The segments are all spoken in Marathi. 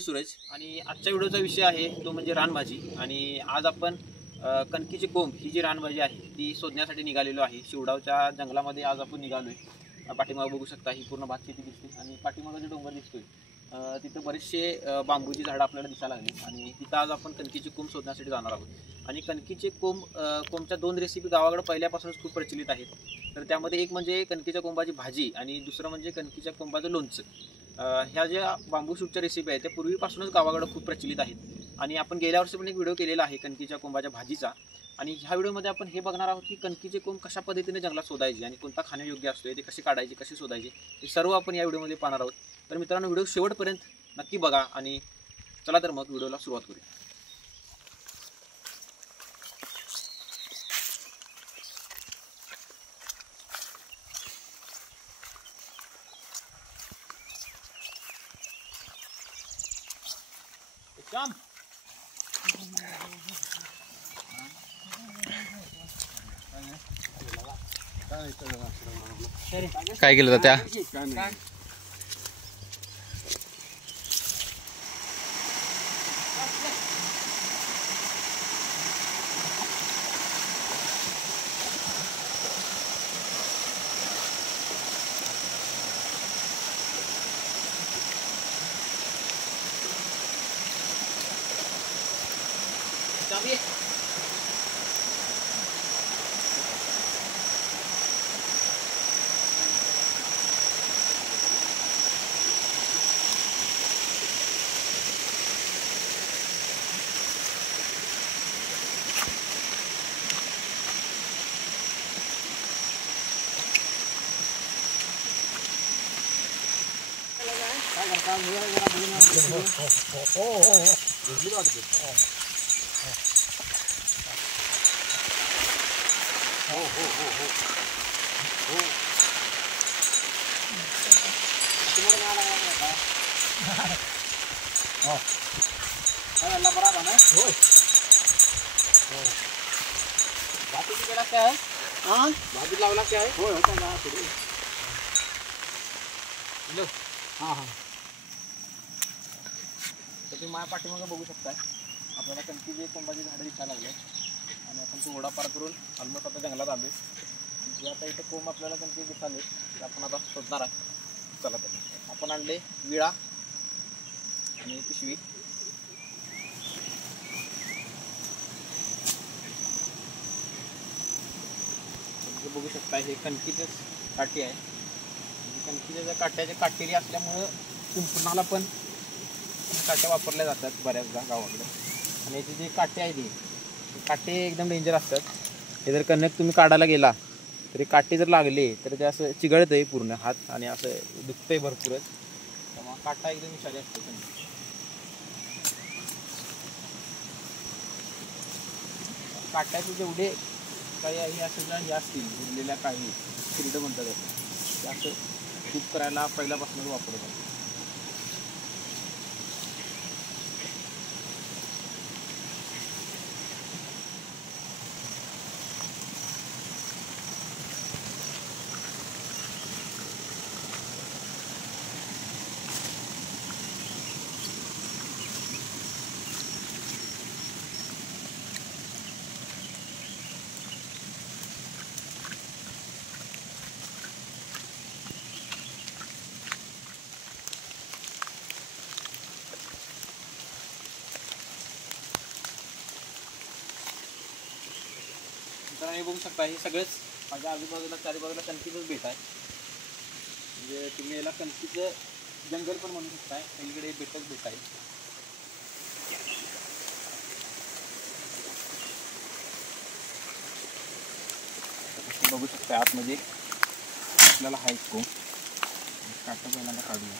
मी सूरज आणि आजच्या व्हिडिओचा विषय आहे तो म्हणजे रानभाजी. आणि आज आपण कणकीची कोंब ही जी रानभाजी आहे ती शोधण्यासाठी निघालेलो आहे. शिवडावच्या जंगलामध्ये आज आपण निघालोय. पाठीमागे बघू शकता ही पूर्ण भात शेती दिसते आणि पाठीमागे जे डोंगर दिसतोय तिथं बरेचसे बांबूची झाडं आपल्याला दिसायला लागली आणि तिथं आज आपण कणकीची कोंब शोधण्यासाठी जाणार आहोत. आणि कणकीचे कोंबच्या 2 रेसिपी गावाकडे पहिल्यापासूनच खूप प्रचलित आहेत. तर त्यामध्ये एक म्हणजे कणकीच्या कोंबाची भाजी आणि दुसरं म्हणजे कणकीच्या कोंबाचं लोणचं. ह्या ज्या बांबू शूटच्या रेसिपी आहेत त्या पूर्वीपासूनच गावाकडे खूप प्रचलित आहेत. आणि आपण गेल्या वर्षी पण एक व्हिडिओ केलेला आहे कणकीच्या कोंबाच्या भाजीचा. आणि ह्या व्हिडिओमध्ये आपण हे बघणार आहोत की कणकीचे कोंब कशा पद्धतीने जंगलात शोधायचे आणि कोणता खाण्यायोग्य असतो, ते कसे काढायचे, कसे शोधायचे, हे सर्व आपण या व्हिडिओमध्ये पाहणार आहोत. तर मित्रांनो, व्हिडिओ शेवटपर्यंत नक्की बघा आणि चला तर मग व्हिडिओला सुरुवात करूया. काय केलं त्या भाजी लावला क्या आहे. हां तर तुम्ही माझ्या पाठीमागे बघू शकताय आपल्याला कणकीचे कोंबाची झाडं दिसायला लागले आणि आपण तो ओढा पार करून ऑलमोस्ट आता जंगलात आलो. जे आता इथं कोंब आपल्याला कणकी दिसाले ते आपण आता शोधणार आहे. चला तर आपण आणले विळा आणि पिशवी. बघू शकता हे कणकीचेच काठी आहे. कणकीच्या ज्या काट्याच्या काटेरी असल्यामुळं कुंपणाला पण काट्या वापरल्या जातात बऱ्याचदा गावाकडे. आणि याचे जे काटे आहेत ते काटे एकदम डेंजर असतात. हे जर कणक तुम्ही काढायला गेला तरी काटे जर लागले तर ते असं चिघळतं आहे पूर्ण हात आणि असं दुखतंय भरपूरच. त्यामुळे काटा एकदम विषारी असतो. काट्याचे जेवढे काही हे असं हे असतील उरलेल्या काही किरीट म्हणतात ते असं तूप करायला पहिल्यापासूनच वापरतात. तर हे बघू शकता हे सगळंच माझ्या आजूबाजूला चारी बाजूला कणकीचंच भेट आहे. म्हणजे तुम्ही याला कणकीचं जंगल पण म्हणू शकताय. सगळीकडे भेटच भेट आहे. बघू शकता आतमध्ये आपल्याला हा एक कोंब काटा पहिल्यांदा काढूया.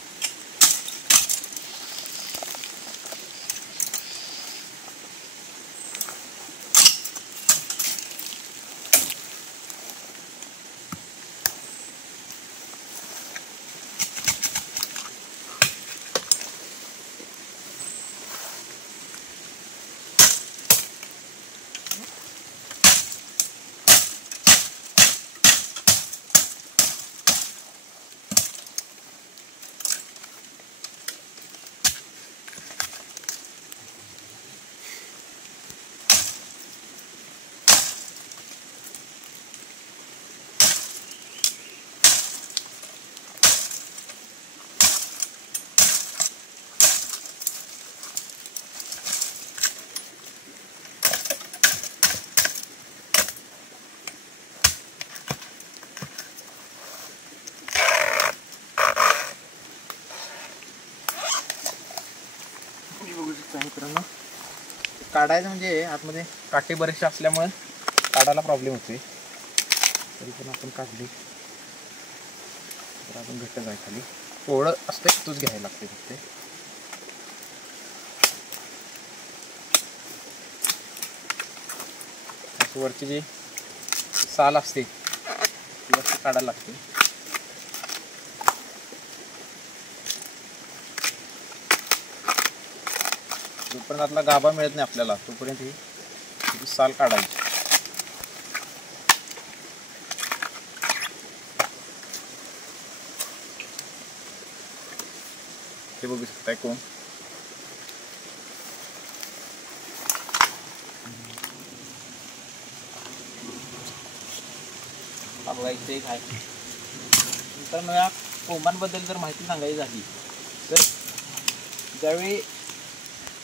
काढायचं म्हणजे आतमध्ये काटे बरेचसे असल्यामुळे काढायला प्रॉब्लेम होते. तरी पण आपण काढली तर आपण घट्ट जाय खाली थोडं असते तूच घ्यायला लागते फक्त. अशी वरची जी साल असते ती वरती काढायला लागते. जोपर्यंत आतला गाभा मिळत नाही आपल्याला तोपर्यंत ही साल काढायची. हे बघू शकताय कोण आपला इथे एक आहे. नंतर या कोंबांबद्दल जर माहिती सांगायची झाली तर ज्यावेळी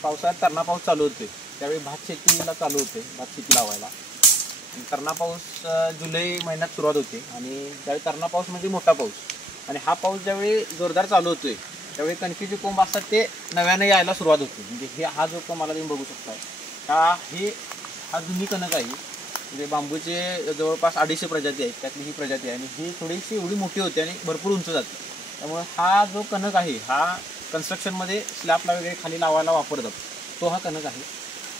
पावसाळ्यात तरणा पाऊस चालू होते त्यावेळी भात शेतीला चालू होते, भात शेती लावायला. तरणा पाऊस जुलै महिन्यात सुरुवात होते आणि ज्यावेळी तरणा पाऊस म्हणजे मोठा पाऊस आणि हा पाऊस ज्यावेळी जोरदार चालू होतोय त्यावेळी कणकीचे कोंब असतात ते नव्याने यायला सुरुवात होते. म्हणजे हे हा जो कोंब मला तुम्ही बघू शकता हा जुनी कणक आहे. म्हणजे बांबूचे जवळपास 250 प्रजाती आहेत, त्यातली ही प्रजाती आहे आणि ही थोडीशी एवढी मोठी होते आणि भरपूर उंच जाते. त्यामुळे हा जो कणक आहे हा कन्स्ट्रक्शनमध्ये स्लॅबला वगैरे खाली लावायला वापरतात तो हा कणक आहे.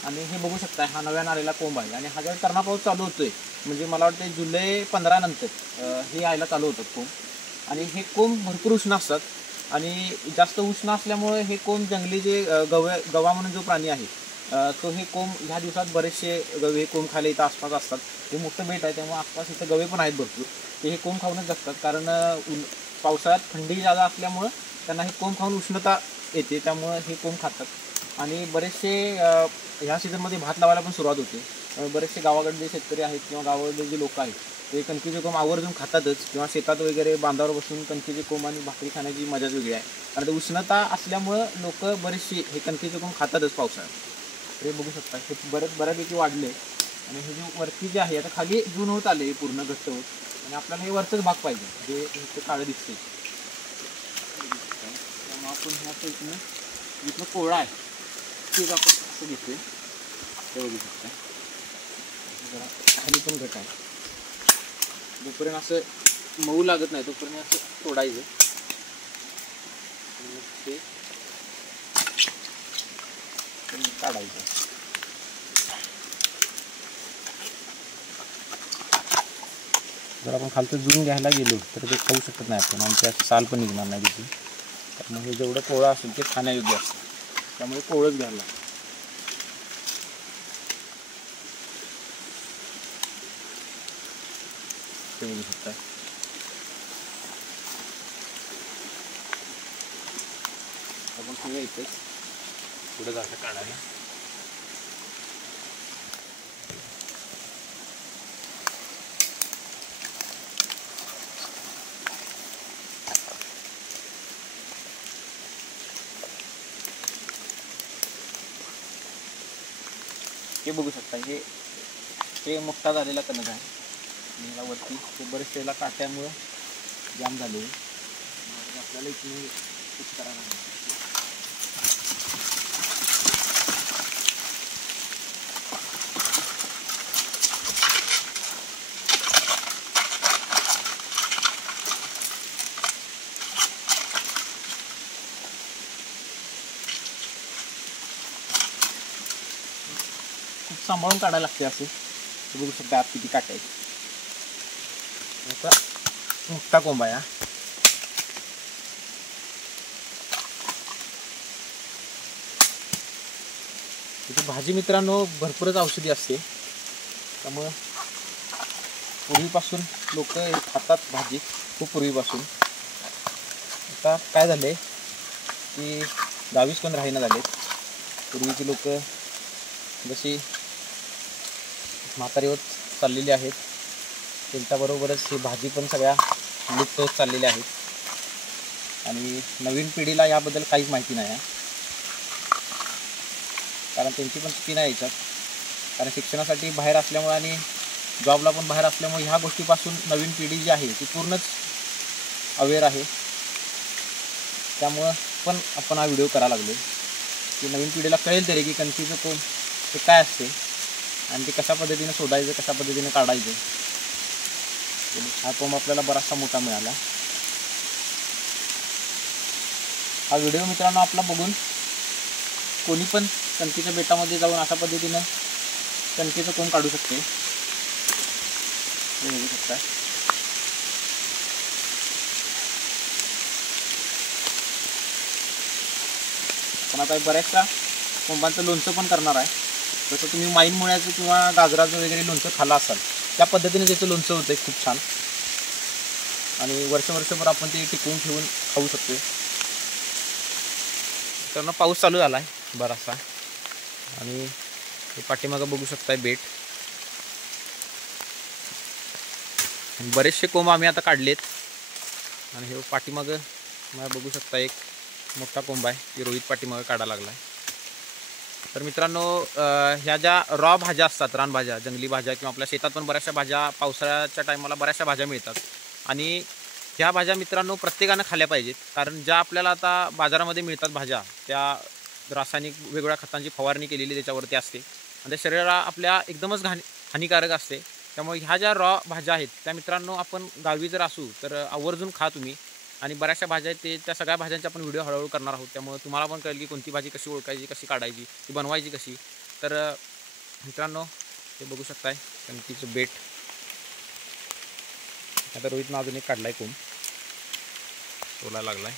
आणि हे बघू शकता हा नव्यानं आलेला कोंब आहे आणि हा ज्यावेळी तरणा पाऊस चालू होतोय म्हणजे मला वाटतं जुलै 15 नंतर हे यायला चालू होतात कोंब. आणि हे कोंब भरपूर उष्ण असतात आणि जास्त उष्ण असल्यामुळे हे कोंब जंगली जे गवा म्हणून जो प्राणी आहे तो हे कोंब ह्या दिवसात बरेचसे गवे कोंब खाले इथं आसपास असतात. हे मोठं बेट आहे त्यामुळे आसपास इथं गवे पण आहेत भरपूर. ते हे कोंब खाऊनच जगतात कारण पावसाळ्यात थंडी जादा असल्यामुळं त्यांना हे कोंब खाऊन उष्णता येते त्यामुळं हे कोंब खातात. आणि बरेचसे ह्या सीझनमध्ये भात लावायला पण सुरुवात होते. बरेचसे गावाकडले शेतकरी आहेत किंवा गावाकडले जे लोक आहेत ते कणकीचे कोंब आवर्जून खातातच किंवा शेतात वगैरे बांधावर बसून कणकीचे कोंब आणि भाकरी खाण्याची मजाच वेगळी आहे. कारण ते उष्णता असल्यामुळं लोक बरेचसे हे कणकीचे कोंब खातातच पावसाळ्यात. हे बघू शकता हे बऱ्यापैकी वाढले आणि हे जे वरती जे आहे आता खाली जून होत आले पूर्ण घट्ट होत आणि आपल्याला हे वरचंच भाग पाहिजे जे इथे काळं दिसते. त्यामुळे आपण ह्या साईडनं जिथलं कोळा आहे तेच आपण असं घेतोय ते बघू शकता. जरा खाली पण घट आहे. जोपर्यंत असं मऊ लागत नाही तोपर्यंत असं तोडायचं ते काढायचं. जर आपण खालचं जून घ्यायला गेलो तर ते खाऊ शकत नाही आपण आणि त्यात साल पण निघणार नाही तिथे. त्यामुळे हे जेवढं कोवळं असेल ते खाण्यायोग्य असतं त्यामुळे कोवळंच घ्यायला. ते बघू शकता आपण सगळं इथेच पुढे जायचं काढायला. हे बघू शकता हे मोठा झालेला कणक आहे आणि याला वरती ते बरेचसे याला काट्यामुळं जाम झाले. आपल्याला इथून फिक्स करायला लागेल. खूप सांभाळून काढायला लागते असे. ते बघू शकता आत किती काटे आहेत. मोठा कोंब आहे. इथे भाजी मित्रांनो भरपूरच औषधी असते त्यामुळं पूर्वीपासून लोक खातात भाजी खूप पूर्वीपासून. आता काय झाले की गावीच पण राहीना झाले. पूर्वीची लोक जशी म्हातारी होत चाललेली आहेत त्यांच्याबरोबरच ही भाजी पण सगळ्या लुप्त होत चाललेल्या आहेत आणि नवीन पिढीला याबद्दल काहीच माहिती नाही आहे. कारण त्यांची पण चुकी नाही याच्यात. कारण शिक्षणासाठी बाहेर असल्यामुळे आणि जॉबला पण बाहेर असल्यामुळे ह्या गोष्टीपासून नवीन पिढी जी आहे ती पूर्णच अवेअर आहे. त्यामुळं पण आपण हा व्हिडिओ करायला लागलो की नवीन पिढीला कळेल तरी की कणकीचं कोंब ते काय असते आणि ते कशा पद्धतीने शोधायचं, कशा पद्धतीने काढायचं. हा कोंब आपल्याला बराचसा मोठा मिळाला. हा व्हिडिओ मित्रांनो आपला बघून कोणी पण कणकीच्या बेटामध्ये जाऊन अशा पद्धतीनं कणकेचं कोंब काढू शकते. हे बघू शकता. पण आता बऱ्याचशा कोंबांचं लोणचं पण करणार आहे. जसं तुम्ही माईन मुळ्याचं किंवा गाजराचं वगैरे लोणचं खाल्लं असाल त्या पद्धतीने त्याचं लोणचं होतं खूप छान. आणि वर्षभर आपण ते टिकवून ठेवून खाऊ शकतो. तर पाऊस चालू झाला आहे बराचसा आणि हे पाठीमागं बघू शकताय बेट. बरेचसे कोंब आम्ही आता काढलेत आणि हे पाठीमागं मला बघू शकता एक मोठा कोंब आहे की रोहित पाठीमागं काढायला लागला आहे. तर मित्रांनो ह्या ज्या रॉ भाज्या असतात, रानभाज्या, जंगली भाज्या किंवा आपल्या शेतात पण बऱ्याचशा भाज्या पावसाळ्याच्या टायमाला बऱ्याचशा भाज्या मिळतात आणि ह्या भाज्या मित्रांनो प्रत्येकानं खाल्ल्या पाहिजेत. कारण ज्या आपल्याला आता बाजारामध्ये मिळतात भाज्या त्या रासायनिक वेगवेगळ्या खतांची फवारणी केलेली त्याच्यावरती असते आणि त्या शरीराला आपल्या एकदमच हानिकारक असते. त्यामुळे ह्या ज्या रॉ भाज्या आहेत त्या मित्रांनो आपण गावी जर असू तर आवर्जून खा तुम्ही. आणि बऱ्याचशा भाज्या आहेत ते त्या सगळ्या भाज्यांचे आपण व्हिडिओ हळूहळू करणार आहोत. त्यामुळे तुम्हाला पण कळेल की कोणती भाजी कशी ओळखायची, कशी काढायची, ती बनवायची कशी. तर मित्रांनो हे बघू शकताय कणकीचं बेट. आता रोहितनं अजून एक काढलाय कोंब, सोलायला लागलाय.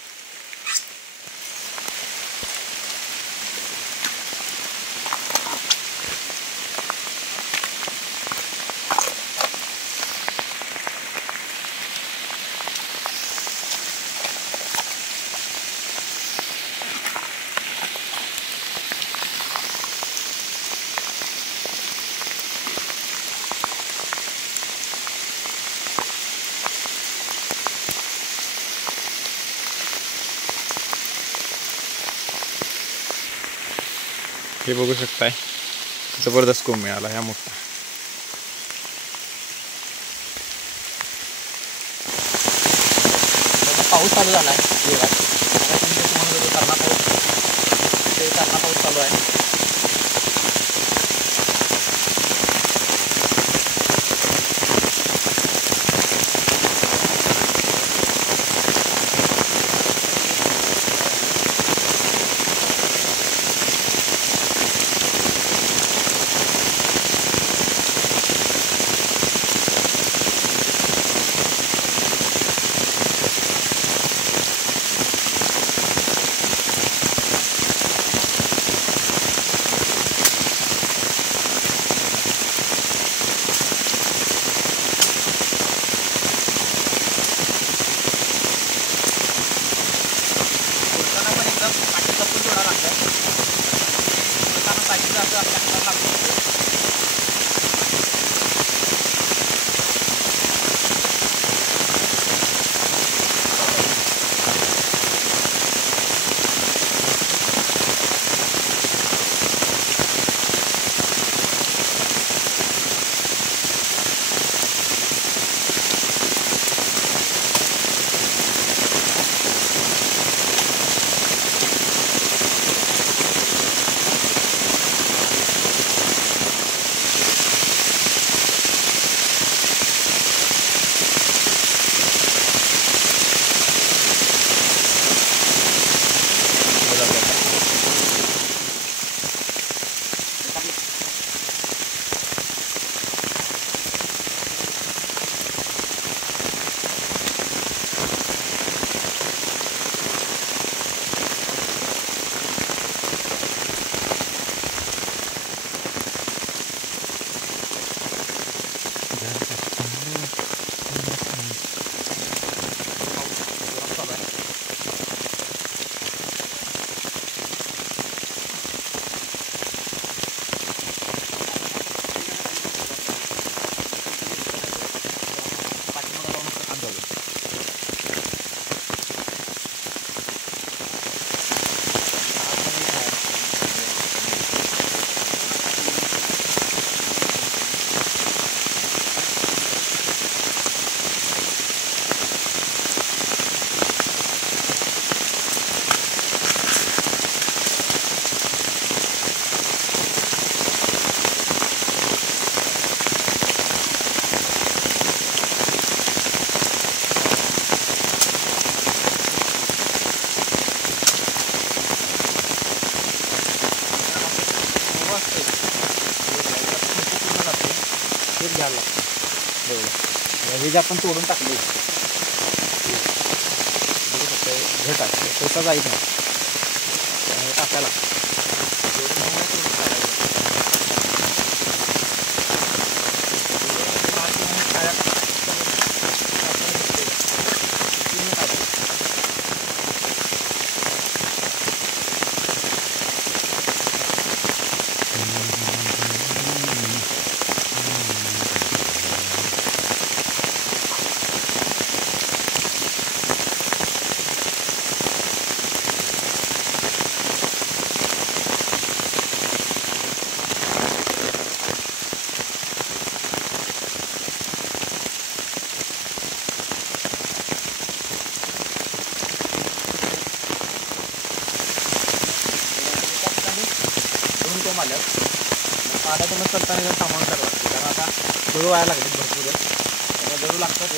हे बघू शकताय जबरदस्त कोंब मिळाला ह्या मोठा. पाऊस चालू झाला आहे. पाऊस चालू आहे. हे जे आपण तोडून टाकले घट आहे पैसा जायच नाही त्यामुळे टाकायला आता तुम्ही चलताना सामान करावं लागते कारण आता जरूर व्हायला लागले भरपूर जरूर लागतात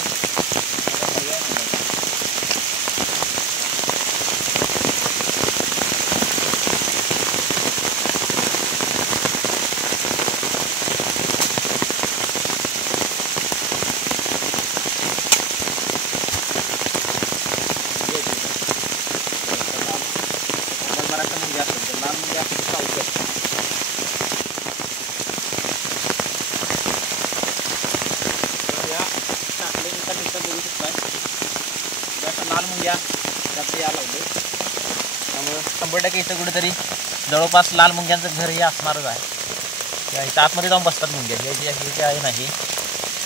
बराचसा मुंगे असतात तर लाल मुंगे असतात चालतात बघू शकताय जास्त लाल मुंग्या जास्त यायला लागले त्यामुळं 100% इथं कुठेतरी जवळपास लाल मुंग्यांचं घर हे असणारच आहे इथं आतमध्ये जाऊन बसतात मुंग्या हे जे आहे नाही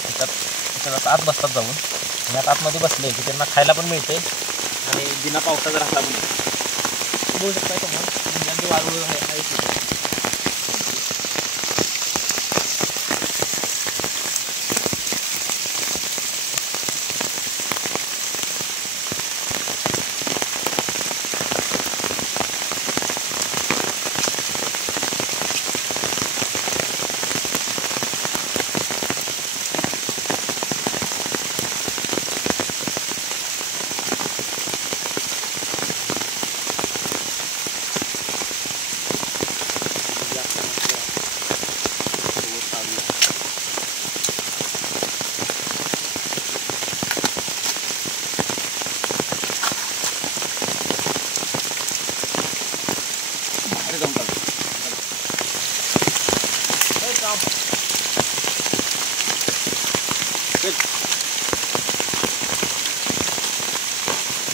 इथं आत बसतात जाऊन आणि आता आतमध्ये बसले की त्यांना खायला पण मिळते आणि बिना पावसाचा राहता पण बघू शकताय समोर मुंग्यांचे वारूळ आहे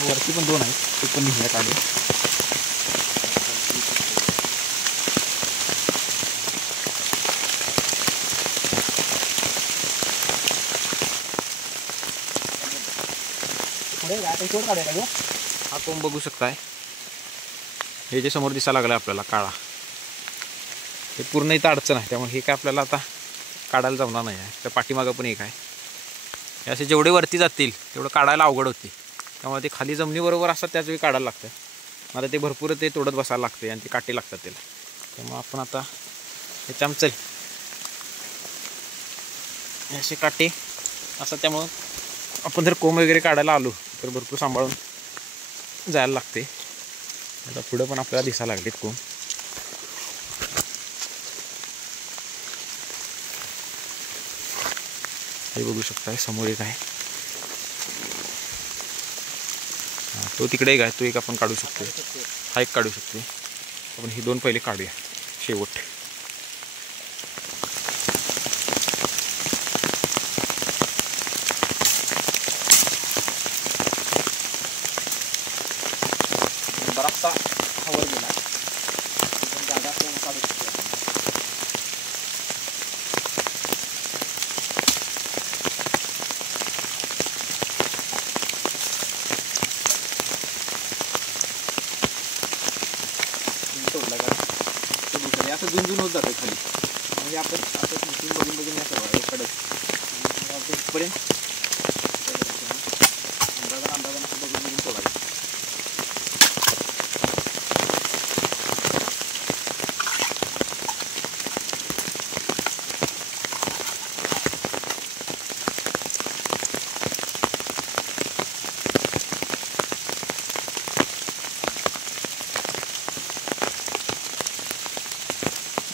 वरती पण 2 आहेत ते पण निघण्यात आले हा कोंब बघू शकताय हे जे समोर दिसायला लागलं आपल्याला काळा हे पूर्ण इथं अडचण आहे त्यामुळे हे काय आपल्याला आता काढायला जमणार नाही आहे त्या पाठीमागं पण एक आहे हे असे जेवढे वरती जातील तेवढं काढायला अवघड होते त्यामुळे ते खाली जमिनीबरोबर असतात त्याच वेळी काढायला लागतं मला ते भरपूर ते तोडत बसायला लागते आणि ते काटे लागतात त्याला त्यामुळे आपण आता हे चमचल असे काटे असतात त्यामुळं आपण जर कोंब वगैरे काढायला आलो तर भरपूर सांभाळून जायला लागते आता पुढं पण आपल्याला दिसायला लागलेत कोंब हे बघू शकताय समोर एक आहे तो तिकडे एक आहे तो एक आपण काढू शकतो हा एक काढू शकतो आपण ही 2 पहिले काढूया शेवट बराचसा हवर गेला जागा असल्यानं काढू शकतो तोडला का ते असं झुंजून होत जातं खाली म्हणजे आपण असं बघून या सर्व कडक इथपर्यंत अंदाजानं असं बघून तोडायचं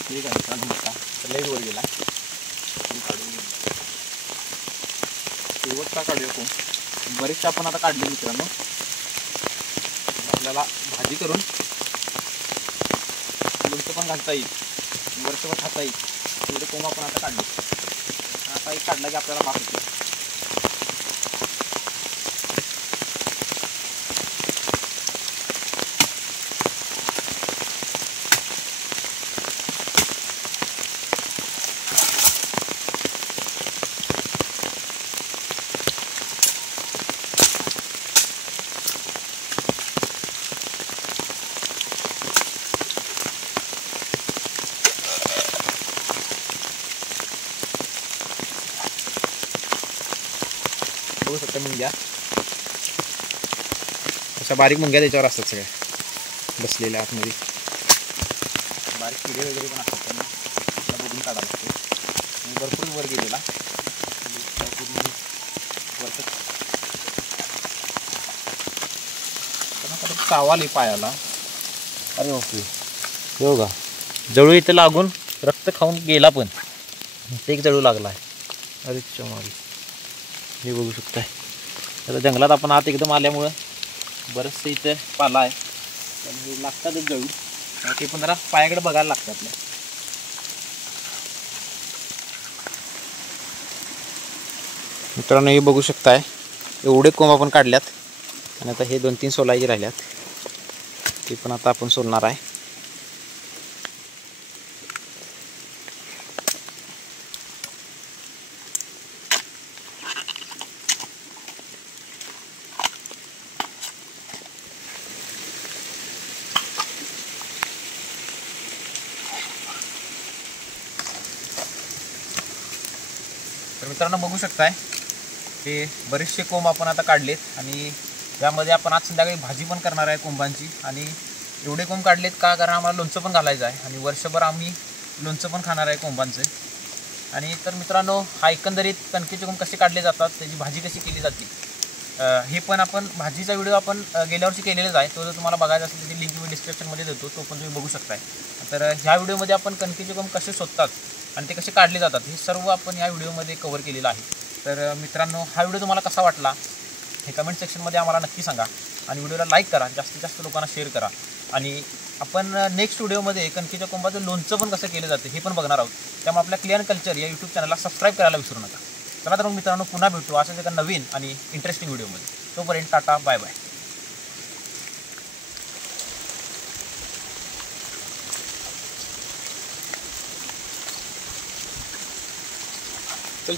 ठीक आहे लई वर गेला काढून शेवटचा काढूया कोंब. बरेचसे आपण आता काढले मित्रांनो. आपल्याला भाजी करून लोणचं पण घालता येईल, वर्षभर खाता येईल एवढे कोंब आपण आता काढले. आता एक काढला की आपल्याला माफ होते. बघू शकता मुंग्या, अशा बारीक मुंग्या त्याच्यावर असतात सगळ्या बसलेल्या आतमध्ये. बारीक किडे वगैरे पण असतात, त्यांना बघून काढावं लागते. भरपूर वर गेलेला पूर्ण वरच चावाले पायाला. अरे ओके हो का, जळू इथं लागून रक्त खाऊन गेला, पण ते एक जळू लागला आहे. अरे चमारी, हे बघू शकताय. आता जंगलात आपण आत एकदम आल्यामुळं बरंचसं इथं पाला आहे, पण हे लागतातच जळू. ते पण जरा पायाकडे बघायला लागतं आपल्या. मित्रांनो हे बघू शकताय, एवढे कोंब आपण काढल्यात. आणि आता हे 2-3 सोलायचे राहिल्यात, ते पण आता आपण सोलणार आहे. तर मित्रांनो बघू शकताय, हे बरेचसे कोंब आपण आता काढलेत. आणि यामध्ये आपण आज संध्याकाळी भाजी पण करणार आहे कोंबांची. आणि एवढे कोंब काढलेत का, कारण आम्हाला लोणचं पण घालायचं आहे आणि वर्षभर आम्ही लोणचं पण खाणार आहे कोंबांचं. आणि तर मित्रांनो, हा एकंदरीत कणकेचे कोंब कसे काढले जातात, त्याची भाजी कशी केली जाते, हे पण आपण भाजीचा व्हिडिओ आपण गेल्या वर्षी केलेलाच आहे. तो जर तुम्हाला बघायचा असेल त्याची लिंक मी डिस्क्रिप्शनमध्ये देतो, तो पण तुम्ही बघू शकताय. तर ह्या व्हिडिओमध्ये आपण कणकेचे कोंब कसे शोधतात आणि ते कसे काढले जातात हे सर्व आपण ह्या व्हिडिओमध्ये कव्हर केलेलं आहे. तर मित्रांनो, हा व्हिडिओ तुम्हाला कसा वाटला हे कमेंट सेक्शनमध्ये आम्हाला नक्की सांगा. आणि व्हिडिओला लाईक करा, जास्तीत जास्त लोकांना शेअर करा. आणि आपण नेक्स्ट व्हिडिओमध्ये कणकेच्या कोंबाचं लोणचं पण कसं केलं जातं हे पण बघणार आहोत. त्यामुळे आपल्या क्लिअर कल्चर या यूट्यूब चॅनलला सबस्क्राईब करायला विसरू नका. चला तर मग मित्रांनो, पुन्हा भेटू अशाच एका नवीन आणि इंटरेस्टिंग व्हिडिओमध्ये. तोपर्यंत टाटा, बाय बाय. चल